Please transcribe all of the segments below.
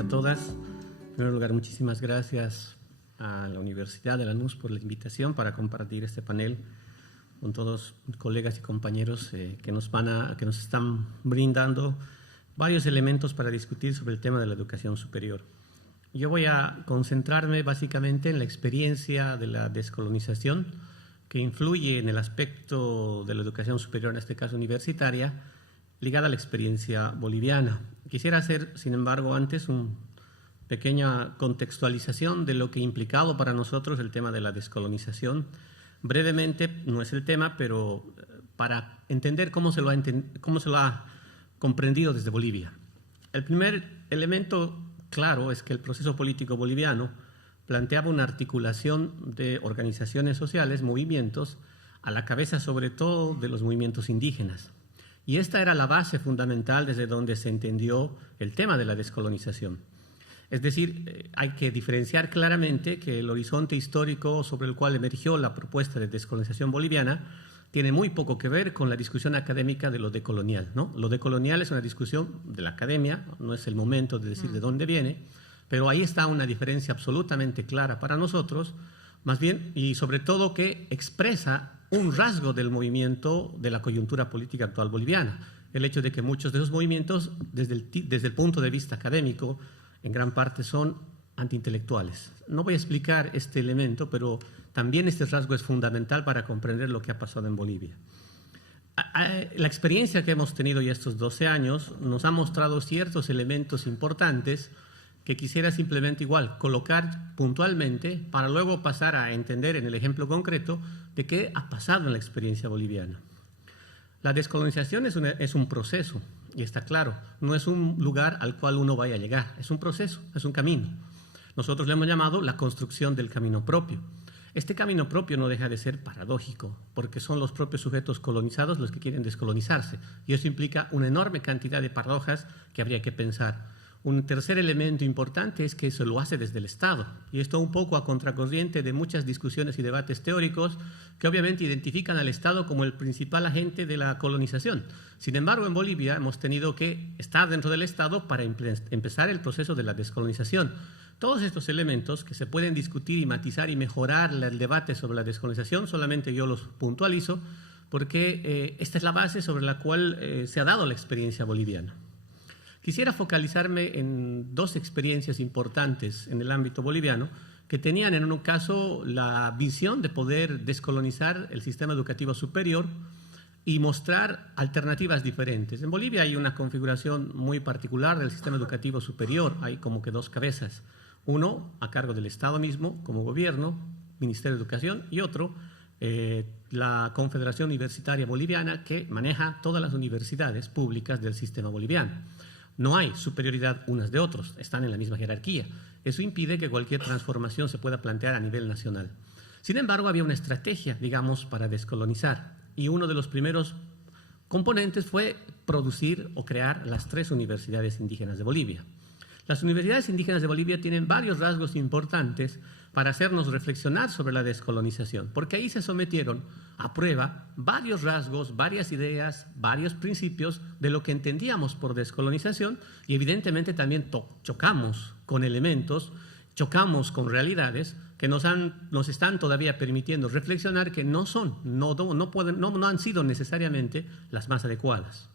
a todas. En primer lugar, muchísimas gracias a la Universidad de Lanús por la invitación para compartir este panel con todos colegas y compañeros que nos están brindando varios elementos para discutir sobre el tema de la educación superior. Yo voy a concentrarme básicamente en la experiencia de la descolonización que influye en el aspecto de la educación superior, en este caso universitaria, ligada a la experiencia boliviana. Quisiera hacer, sin embargo, antes una pequeña contextualización de lo que ha implicado para nosotros el tema de la descolonización. Brevemente, no es el tema, pero para entender cómo se lo ha comprendido desde Bolivia. El primer elemento claro es que el proceso político boliviano planteaba una articulación de organizaciones sociales, movimientos, a la cabeza sobre todo de los movimientos indígenas. Y esta era la base fundamental desde donde se entendió el tema de la descolonización. Es decir, hay que diferenciar claramente que el horizonte histórico sobre el cual emergió la propuesta de descolonización boliviana tiene muy poco que ver con la discusión académica de lo decolonial, ¿no? Lo decolonial es una discusión de la academia, no es el momento de decir de dónde viene, pero ahí está una diferencia absolutamente clara para nosotros, más bien, y sobre todo que expresa un rasgo del movimiento de la coyuntura política actual boliviana. El hecho de que muchos de esos movimientos, desde el punto de vista académico, en gran parte son antiintelectuales. No voy a explicar este elemento, pero también este rasgo es fundamental para comprender lo que ha pasado en Bolivia. La experiencia que hemos tenido ya estos 12 años nos ha mostrado ciertos elementos importantes que quisiera simplemente colocar puntualmente para luego pasar a entender en el ejemplo concreto de qué ha pasado en la experiencia boliviana. La descolonización es un proceso, y está claro, no es un lugar al cual uno vaya a llegar, es un proceso, es un camino. Nosotros le hemos llamado la construcción del camino propio. Este camino propio no deja de ser paradójico, porque son los propios sujetos colonizados los que quieren descolonizarse, y eso implica una enorme cantidad de paradojas que habría que pensar. Un tercer elemento importante es que se lo hace desde el Estado, y esto un poco a contracorriente de muchas discusiones y debates teóricos que obviamente identifican al Estado como el principal agente de la colonización. Sin embargo, en Bolivia hemos tenido que estar dentro del Estado para empezar el proceso de la descolonización. Todos estos elementos que se pueden discutir y matizar y mejorar el debate sobre la descolonización, solamente yo los puntualizo porque esta es la base sobre la cual se ha dado la experiencia boliviana. Quisiera focalizarme en dos experiencias importantes en el ámbito boliviano que tenían en un caso la visión de poder descolonizar el sistema educativo superior y mostrar alternativas diferentes. En Bolivia hay una configuración muy particular del sistema educativo superior, hay como que dos cabezas, uno a cargo del Estado mismo como gobierno, Ministerio de Educación, y otro la Confederación Universitaria Boliviana, que maneja todas las universidades públicas del sistema boliviano. No hay superioridad unas de otros, están en la misma jerarquía. Eso impide que cualquier transformación se pueda plantear a nivel nacional. Sin embargo, había una estrategia, digamos, para descolonizar, y uno de los primeros componentes fue producir o crear las 3 universidades indígenas de Bolivia. Las universidades indígenas de Bolivia tienen varios rasgos importantes para hacernos reflexionar sobre la descolonización, porque ahí se sometieron a prueba varios rasgos, varias ideas, varios principios de lo que entendíamos por descolonización, y evidentemente también chocamos con elementos, chocamos con realidades que nos están todavía permitiendo reflexionar que no han sido necesariamente las más adecuadas.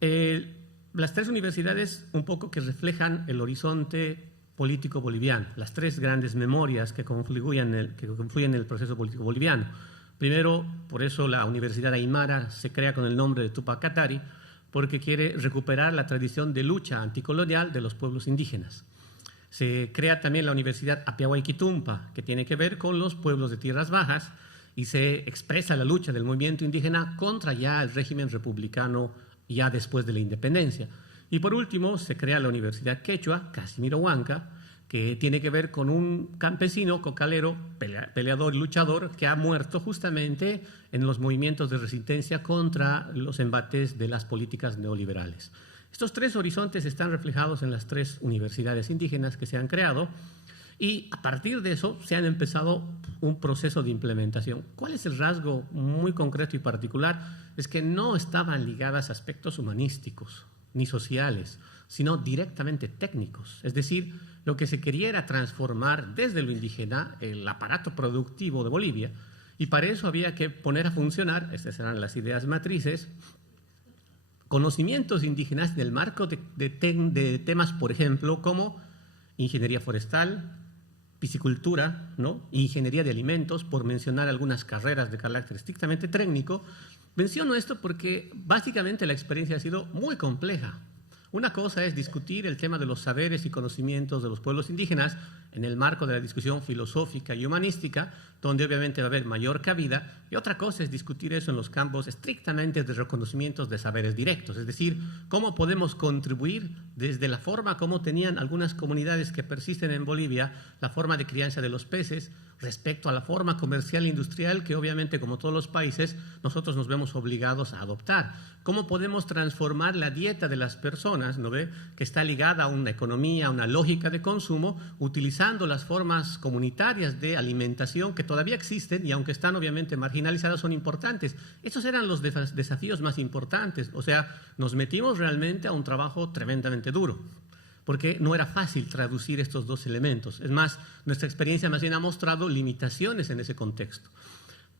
Las 3 universidades un poco que reflejan el horizonte político boliviano, las 3 grandes memorias que confluyen en el proceso político boliviano. Primero, por eso la Universidad Aymara se crea con el nombre de Tupac Katari, porque quiere recuperar la tradición de lucha anticolonial de los pueblos indígenas. Se crea también la Universidad Apiahuayquitumpa, que tiene que ver con los pueblos de tierras bajas, y se expresa la lucha del movimiento indígena contra ya el régimen republicano ya después de la independencia. Y por último, se crea la Universidad Quechua, Casimiro Huanca, que tiene que ver con un campesino cocalero, peleador y luchador, que ha muerto justamente en los movimientos de resistencia contra los embates de las políticas neoliberales. Estos 3 horizontes están reflejados en las 3 universidades indígenas que se han creado, y a partir de eso se han empezado un proceso de implementación. ¿Cuál es el rasgo muy concreto y particular? Es que no estaban ligadas a aspectos humanísticos. ni sociales, sino directamente técnicos. Es decir, lo que se quería era transformar desde lo indígena el aparato productivo de Bolivia, y para eso había que poner a funcionar, estas eran las ideas matrices, conocimientos indígenas en el marco de temas, por ejemplo, como ingeniería forestal, piscicultura, ¿no? Ingeniería de alimentos, por mencionar algunas carreras de carácter estrictamente técnico. Menciono esto porque básicamente la experiencia ha sido muy compleja. Una cosa es discutir el tema de los saberes y conocimientos de los pueblos indígenas en el marco de la discusión filosófica y humanística, donde obviamente va a haber mayor cabida, y otra cosa es discutir eso en los campos estrictamente de reconocimientos de saberes directos, es decir, cómo podemos contribuir desde la forma como tenían algunas comunidades que persisten en Bolivia, la forma de crianza de los peces, respecto a la forma comercial e industrial que obviamente, como todos los países, nosotros nos vemos obligados a adoptar. ¿Cómo podemos transformar la dieta de las personas, ¿no ve?, que está ligada a una economía, a una lógica de consumo, utilizando las formas comunitarias de alimentación que todavía existen y aunque están obviamente marginalizadas son importantes? Esos eran los desafíos más importantes. O sea, nos metimos realmente a un trabajo tremendamente duro, porque no era fácil traducir estos dos elementos. Es más, nuestra experiencia más bien ha mostrado limitaciones en ese contexto.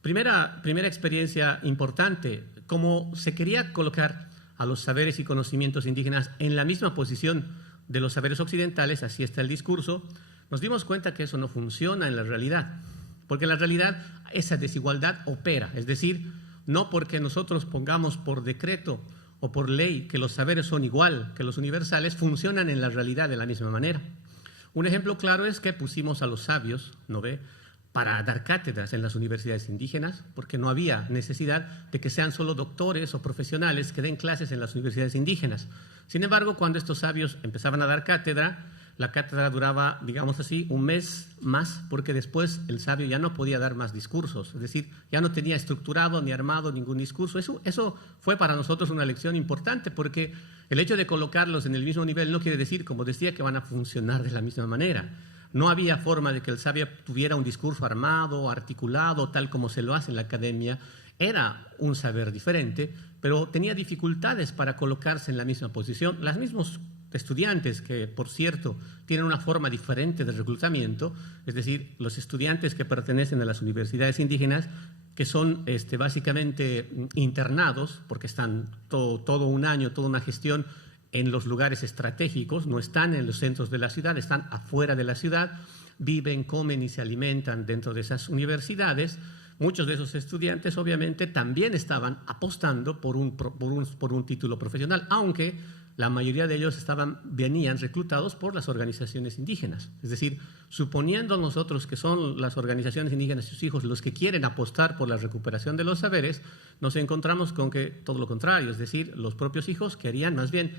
Primera experiencia importante, como se quería colocar a los saberes y conocimientos indígenas en la misma posición de los saberes occidentales, así está el discurso, nos dimos cuenta que eso no funciona en la realidad, porque en la realidad esa desigualdad opera, es decir, no porque nosotros pongamos por decreto o por ley que los saberes son igual que los universales, funcionan en la realidad de la misma manera. Un ejemplo claro es que pusimos a los sabios, ¿no ve?, para dar cátedras en las universidades indígenas, porque no había necesidad de que sean solo doctores o profesionales que den clases en las universidades indígenas. Sin embargo, cuando estos sabios empezaban a dar cátedra, la cátedra duraba, digamos así, un mes más, porque después el sabio ya no podía dar más discursos, es decir, ya no tenía estructurado ni armado ningún discurso. Eso fue para nosotros una lección importante, porque el hecho de colocarlos en el mismo nivel no quiere decir, como decía, que van a funcionar de la misma manera. No había forma de que el sabio tuviera un discurso armado, articulado, tal como se lo hace en la academia. Era un saber diferente, pero tenía dificultades para colocarse en la misma posición. Los mismos estudiantes, que por cierto tienen una forma diferente de reclutamiento, es decir, los estudiantes que pertenecen a las universidades indígenas, que son básicamente internados, porque están todo un año, toda una gestión en los lugares estratégicos, no están en los centros de la ciudad, están afuera de la ciudad, viven, comen y se alimentan dentro de esas universidades. Muchos de esos estudiantes obviamente también estaban apostando por un título profesional, aunque la mayoría de ellos venían reclutados por las organizaciones indígenas. Es decir, suponiendo nosotros que son las organizaciones indígenas y sus hijos los que quieren apostar por la recuperación de los saberes, nos encontramos con que todo lo contrario, es decir, los propios hijos querían más bien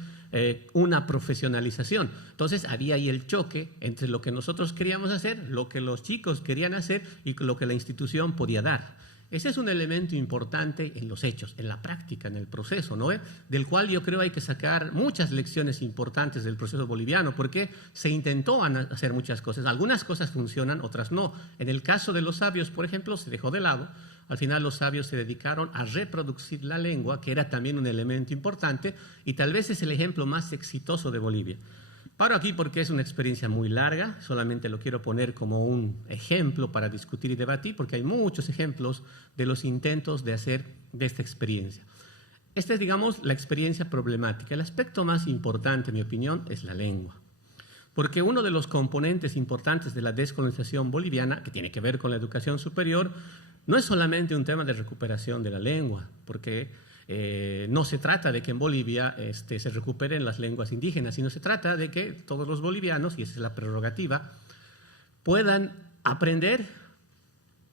una profesionalización. Entonces había ahí el choque entre lo que nosotros queríamos hacer, lo que los chicos querían hacer y lo que la institución podía dar. Ese es un elemento importante en los hechos, en la práctica, en el proceso, ¿no? Del cual yo creo hay que sacar muchas lecciones importantes del proceso boliviano, porque se intentó hacer muchas cosas. Algunas cosas funcionan, otras no. En el caso de los sabios, por ejemplo, se dejó de lado. Al final los sabios se dedicaron a reproducir la lengua, que era también un elemento importante, y tal vez es el ejemplo más exitoso de Bolivia. Paro aquí porque es una experiencia muy larga, solamente lo quiero poner como un ejemplo para discutir y debatir, porque hay muchos ejemplos de los intentos de hacer de esta experiencia. Esta es, digamos, la experiencia problemática. El aspecto más importante, en mi opinión, es la lengua. Porque uno de los componentes importantes de la descolonización boliviana, que tiene que ver con la educación superior, no es solamente un tema de recuperación de la lengua, porque no se trata de que en Bolivia se recuperen las lenguas indígenas, sino se trata de que todos los bolivianos, y esa es la prerrogativa, puedan aprender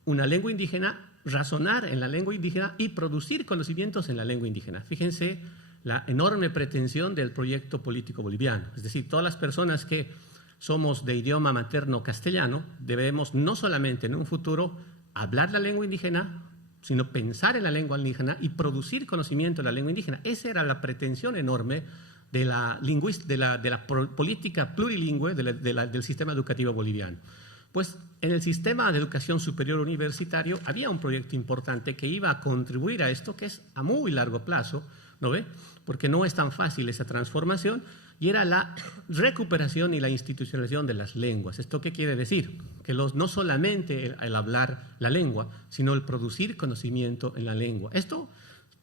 una lengua indígena, razonar en la lengua indígena y producir conocimientos en la lengua indígena. Fíjense la enorme pretensión del proyecto político boliviano. Es decir, todas las personas que somos de idioma materno castellano debemos no solamente en un futuro hablar la lengua indígena, sino pensar en la lengua indígena y producir conocimiento de la lengua indígena. Esa era la pretensión enorme de la política plurilingüe del sistema educativo boliviano. Pues en el sistema de educación superior universitario había un proyecto importante que iba a contribuir a esto, que es a muy largo plazo ¿no ve? Porque no es tan fácil esa transformación, y era la recuperación y la institucionalización de las lenguas. ¿Esto qué quiere decir? Que no solamente el hablar la lengua, sino el producir conocimiento en la lengua. Esto,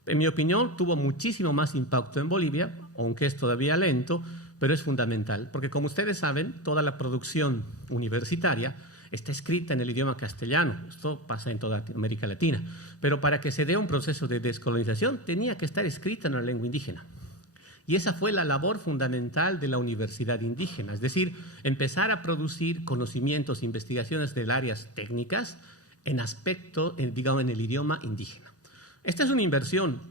en mi opinión, tuvo muchísimo más impacto en Bolivia, aunque es todavía lento, pero es fundamental, porque como ustedes saben, toda la producción universitaria está escrita en el idioma castellano. Esto pasa en toda América Latina. Pero para que se dé un proceso de descolonización, tenía que estar escrita en la lengua indígena. Y esa fue la labor fundamental de la universidad indígena, es decir, empezar a producir conocimientos e investigaciones de áreas técnicas en aspecto, digamos, en el idioma indígena. Esta es una inversión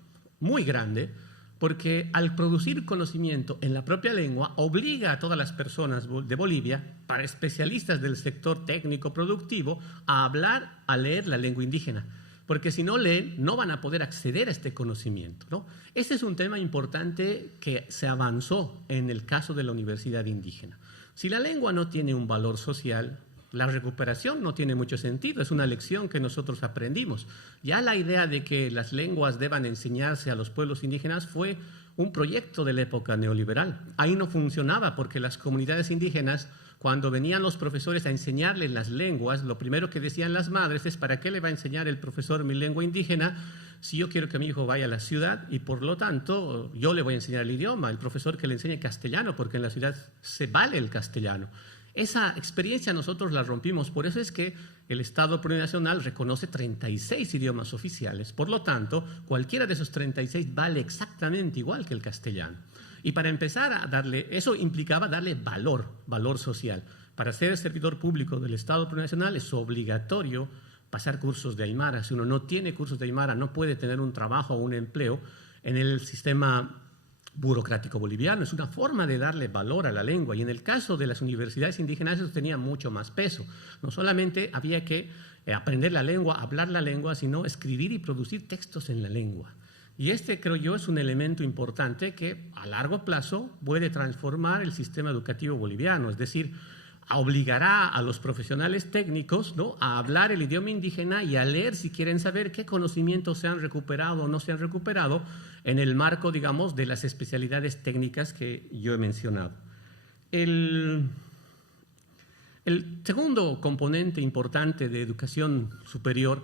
muy grande, porque al producir conocimiento en la propia lengua obliga a todas las personas de Bolivia, para especialistas del sector técnico productivo, a hablar, a leer la lengua indígena, porque si no leen no van a poder acceder a este conocimiento, ¿no? Ese es un tema importante que se avanzó en el caso de la universidad indígena. Si la lengua no tiene un valor social, la recuperación no tiene mucho sentido, es una lección que nosotros aprendimos. Ya la idea de que las lenguas deban enseñarse a los pueblos indígenas fue un proyecto de la época neoliberal. Ahí no funcionaba porque las comunidades indígenas, cuando venían los profesores a enseñarles las lenguas, lo primero que decían las madres es: ¿para qué le va a enseñar el profesor mi lengua indígena si yo quiero que mi hijo vaya a la ciudad y por lo tanto yo le voy a enseñar el idioma, el profesor que le enseñe castellano, porque en la ciudad se vale el castellano? Esa experiencia nosotros la rompimos, por eso es que el Estado plurinacional reconoce 36 idiomas oficiales, por lo tanto, cualquiera de esos 36 vale exactamente igual que el castellano. Y para empezar a darle, eso implicaba darle valor social. Para ser servidor público del Estado plurinacional es obligatorio pasar cursos de Aymara. Si uno no tiene cursos de Aymara, no puede tener un trabajo o un empleo en el sistema burocrático boliviano. Es una forma de darle valor a la lengua, y en el caso de las universidades indígenas eso tenía mucho más peso. No solamente había que aprender la lengua, hablar la lengua, sino escribir y producir textos en la lengua. Y este, creo yo, es un elemento importante que a largo plazo puede transformar el sistema educativo boliviano, es decir, obligará a los profesionales técnicos, ¿no?, a hablar el idioma indígena y a leer si quieren saber qué conocimientos se han recuperado o no se han recuperado en el marco, digamos, de las especialidades técnicas que yo he mencionado. El segundo componente importante de educación superior,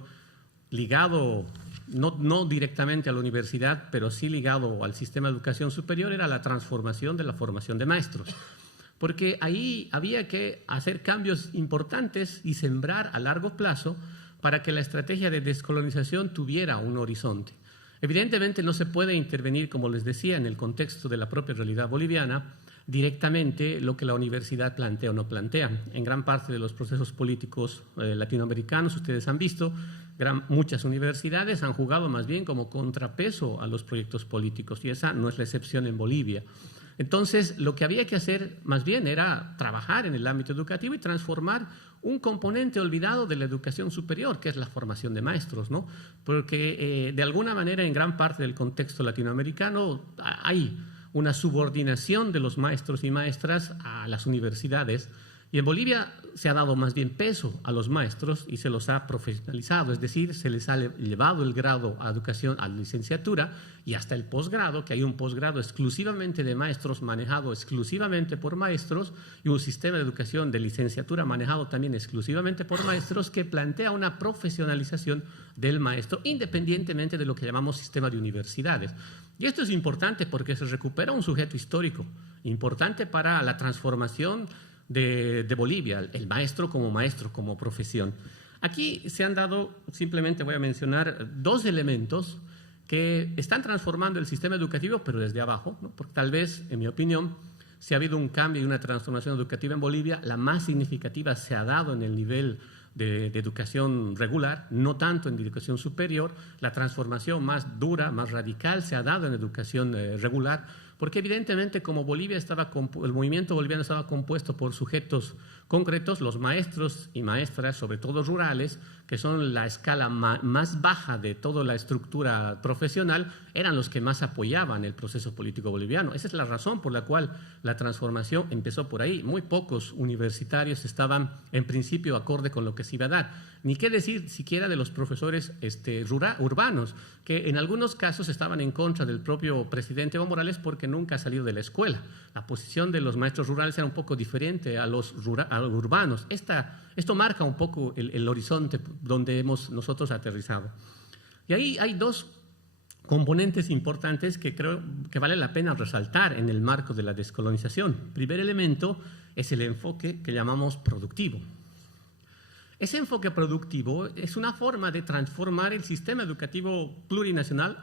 ligado no directamente a la universidad, pero sí ligado al sistema de educación superior, era la transformación de la formación de maestros. Porque ahí había que hacer cambios importantes y sembrar a largo plazo para que la estrategia de descolonización tuviera un horizonte. Evidentemente no se puede intervenir, como les decía, en el contexto de la propia realidad boliviana, directamente lo que la universidad plantea o no plantea. En gran parte de los procesos políticos latinoamericanos, ustedes han visto, muchas universidades han jugado más bien como contrapeso a los proyectos políticos, y esa no es la excepción en Bolivia. Entonces, lo que había que hacer más bien era trabajar en el ámbito educativo y transformar un componente olvidado de la educación superior, que es la formación de maestros, ¿no? Porque de alguna manera en gran parte del contexto latinoamericano hay una subordinación de los maestros y maestras a las universidades, y en Bolivia se ha dado más bien peso a los maestros y se los ha profesionalizado, es decir, se les ha elevado el grado a educación, a licenciatura y hasta el posgrado, que hay un posgrado exclusivamente de maestros manejado exclusivamente por maestros, y un sistema de educación de licenciatura manejado también exclusivamente por maestros, que plantea una profesionalización del maestro independientemente de lo que llamamos sistema de universidades. Y esto es importante porque se recupera un sujeto histórico importante para la transformación de Bolivia, el maestro como profesión. Aquí se han dado, simplemente voy a mencionar, dos elementos que están transformando el sistema educativo, pero desde abajo, ¿no? Porque tal vez, en mi opinión, si ha habido un cambio y una transformación educativa en Bolivia, la más significativa se ha dado en el nivel de educación regular, no tanto en educación superior. La transformación más dura, más radical, se ha dado en educación regular, porque evidentemente como el movimiento boliviano estaba compuesto por sujetos concretos, los maestros y maestras, sobre todo rurales, que son la escala más baja de toda la estructura profesional, eran los que más apoyaban el proceso político boliviano. Esa es la razón por la cual la transformación empezó por ahí. Muy pocos universitarios estaban en principio acorde con lo que se iba a dar. Ni qué decir siquiera de los profesores urbanos, que en algunos casos estaban en contra del propio presidente Evo Morales porque nunca ha salido de la escuela. La posición de los maestros rurales era un poco diferente a los urbanos. Esto marca un poco el horizonte donde hemos nosotros aterrizado. Y ahí hay dos componentes importantes que creo que vale la pena resaltar en el marco de la descolonización. El primer elemento es el enfoque que llamamos productivo. Ese enfoque productivo es una forma de transformar el sistema educativo plurinacional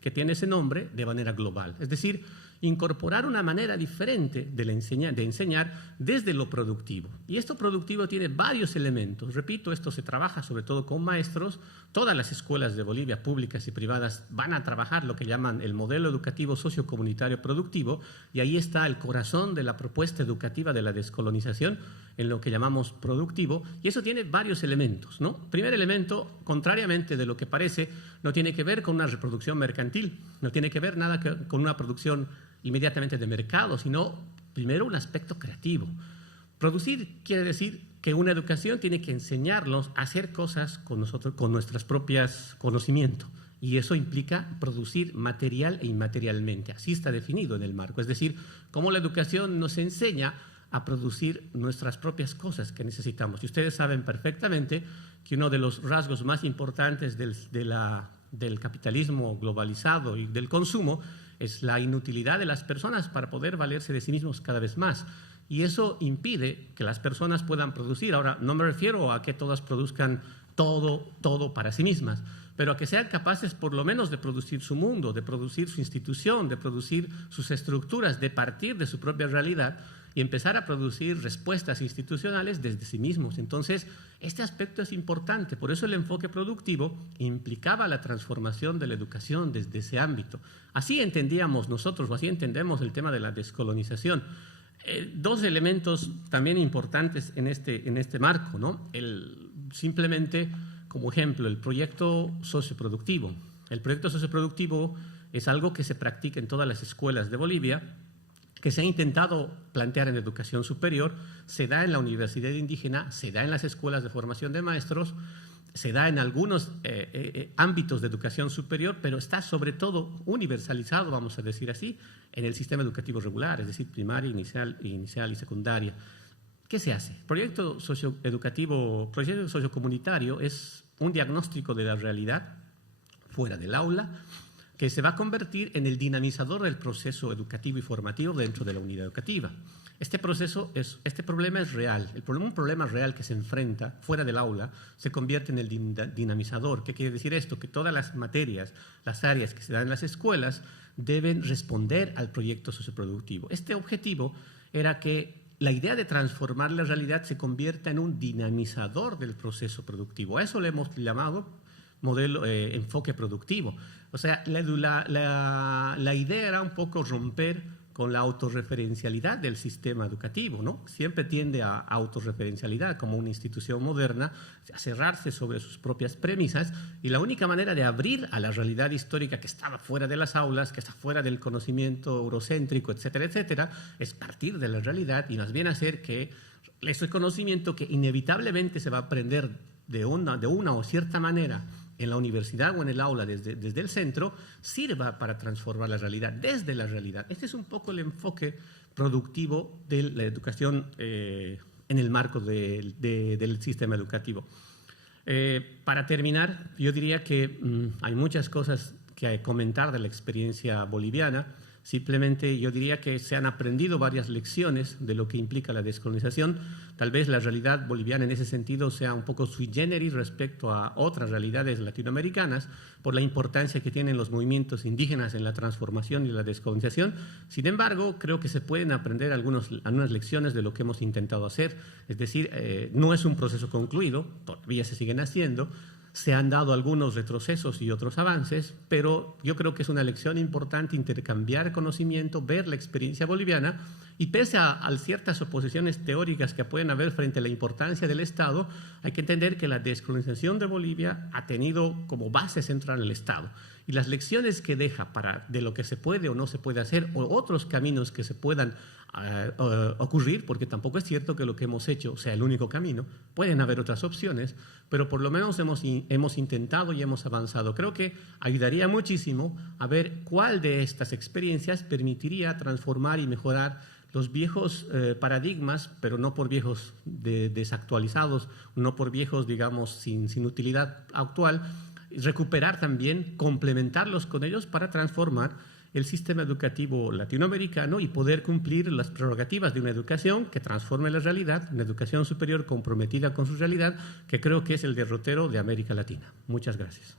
que tiene ese nombre de manera global. Es decir, incorporar una manera diferente de enseñar desde lo productivo. Y esto productivo tiene varios elementos. Repito, esto se trabaja sobre todo con maestros. Todas las escuelas de Bolivia, públicas y privadas, van a trabajar lo que llaman el modelo educativo sociocomunitario productivo, y ahí está el corazón de la propuesta educativa de la descolonización, en lo que llamamos productivo, y eso tiene varios elementos, ¿no? Primer elemento, contrariamente de lo que parece, no tiene que ver con una reproducción mercantil, no tiene que ver nada con una producción inmediatamente de mercado, sino primero un aspecto creativo. Producir quiere decir que una educación tiene que enseñarnos a hacer cosas con nuestros propios conocimientos, y eso implica producir material e inmaterialmente. Así está definido en el marco, es decir, cómo la educación nos enseña a producir nuestras propias cosas que necesitamos. Y ustedes saben perfectamente que uno de los rasgos más importantes del capitalismo globalizado y del consumo es la inutilidad de las personas para poder valerse de sí mismos cada vez más. Y eso impide que las personas puedan producir. Ahora, no me refiero a que todas produzcan todo para sí mismas, pero a que sean capaces por lo menos de producir su mundo, de producir su institución, de producir sus estructuras, de partir de su propia realidad y empezar a producir respuestas institucionales desde sí mismos. Entonces, este aspecto es importante. Por eso el enfoque productivo implicaba la transformación de la educación desde ese ámbito. Así entendíamos nosotros, o así entendemos el tema de la descolonización. Dos elementos también importantes en este marco, ¿no? Simplemente, como ejemplo, el proyecto socioproductivo. El proyecto socioproductivo es algo que se practica en todas las escuelas de Bolivia, que se ha intentado plantear en educación superior, se da en la Universidad Indígena, se da en las escuelas de formación de maestros, se da en algunos ámbitos de educación superior, pero está sobre todo universalizado, vamos a decir así, en el sistema educativo regular, es decir, primaria, inicial y secundaria. ¿Qué se hace? Proyecto sociocomunitario es un diagnóstico de la realidad fuera del aula, que se va a convertir en el dinamizador del proceso educativo y formativo dentro de la unidad educativa. Este problema es real. Un problema real que se enfrenta fuera del aula se convierte en el dinamizador. ¿Qué quiere decir esto? Que todas las materias, las áreas que se dan en las escuelas deben responder al proyecto socioproductivo. Este objetivo era que la idea de transformar la realidad se convierta en un dinamizador del proceso productivo. A eso le hemos llamado enfoque productivo. O sea, la idea era un poco romper con la autorreferencialidad del sistema educativo, ¿no? Siempre tiende a autorreferencialidad como una institución moderna, a cerrarse sobre sus propias premisas, y la única manera de abrir a la realidad histórica que estaba fuera de las aulas, que está fuera del conocimiento eurocéntrico, etcétera, etcétera, es partir de la realidad y más bien hacer que ese conocimiento que inevitablemente se va a aprender de una o cierta manera en la universidad o en el aula desde el centro, sirva para transformar la realidad, desde la realidad. Este es un poco el enfoque productivo de la educación en el marco del sistema educativo. Para terminar, yo diría que hay muchas cosas que comentar de la experiencia boliviana. Simplemente yo diría que se han aprendido varias lecciones de lo que implica la descolonización. Tal vez la realidad boliviana en ese sentido sea un poco sui generis respecto a otras realidades latinoamericanas por la importancia que tienen los movimientos indígenas en la transformación y la descolonización. Sin embargo, creo que se pueden aprender algunas lecciones de lo que hemos intentado hacer. Es decir, no es un proceso concluido, todavía se siguen haciendo. Se han dado algunos retrocesos y otros avances, pero yo creo que es una lección importante intercambiar conocimiento, ver la experiencia boliviana, y pese a ciertas oposiciones teóricas que pueden haber frente a la importancia del Estado, hay que entender que la descolonización de Bolivia ha tenido como base central el Estado. Y las lecciones que deja de lo que se puede o no se puede hacer, o otros caminos que se puedan ocurrir, porque tampoco es cierto que lo que hemos hecho sea el único camino, pueden haber otras opciones, pero por lo menos hemos intentado y hemos avanzado. Creo que ayudaría muchísimo a ver cuál de estas experiencias permitiría transformar y mejorar los viejos paradigmas, pero no por viejos desactualizados, no por viejos, digamos, sin utilidad actual, recuperar también, complementarlos con ellos para transformar el sistema educativo latinoamericano y poder cumplir las prerrogativas de una educación que transforme la realidad, una educación superior comprometida con su realidad, que creo que es el derrotero de América Latina. Muchas gracias.